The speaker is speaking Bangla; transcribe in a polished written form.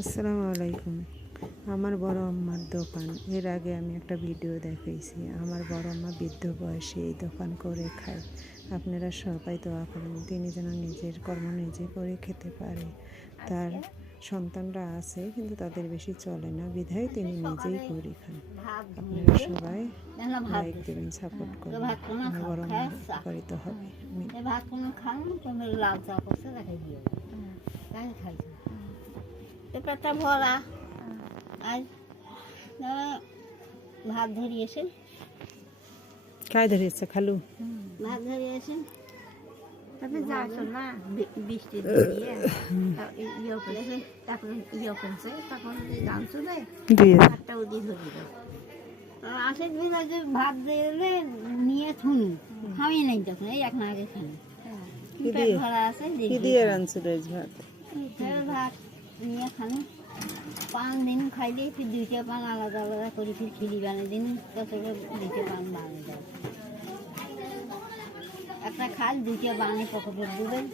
আসসালামু আলাইকুম। আমার বড় আম্মার দোকান। এর আগে আমি একটা ভিডিও দেখাইছি। আমার বড় আম্মা বৃদ্ধ বয়সে এই দোকান করে খায়। আপনারা সবাই দোয়া করুন তিনি যেন নিজের কর্ম নিজে করে খেতে পারে। তার সন্তানরা আছে কিন্তু তাদের বেশি চলে না বিধায় তিনি নিজেই করে খান। আপনারা সবাই লাইক দেবেন, সাপোর্ট করবেন। আমার বড় আম্মার উপকারিত হবে। পেপারটা ভরা আজ ভাত ধরিয়েছে, কায় ধরেছে খালু? ভাত ধরিয়েছে তারপরে যাচ্ছ না বৃষ্টি দিয়ে ইয়ে করেছে, তারপরে ইয়ে করেছে, তখন জানছো যে ভাতটা ওদিক ধরে দাও। আশের দিন যে ভাত দিলে নিয়ে থুনি খামি নাই, তখন এই এক না আগে খানি পেট ভরা আছে কি দিয়ে রাঁধছো ভাত? ভাত নিয়ে খানি পান দিন খাইলে ফির দুইটা পান আলাদা আলাদা করি, ফির খিলি বানিয়ে দিন তত দুইটা পান বানিয়ে দেয়, একটা খাল দুইটা বানিয়ে পকেটে দেবেন।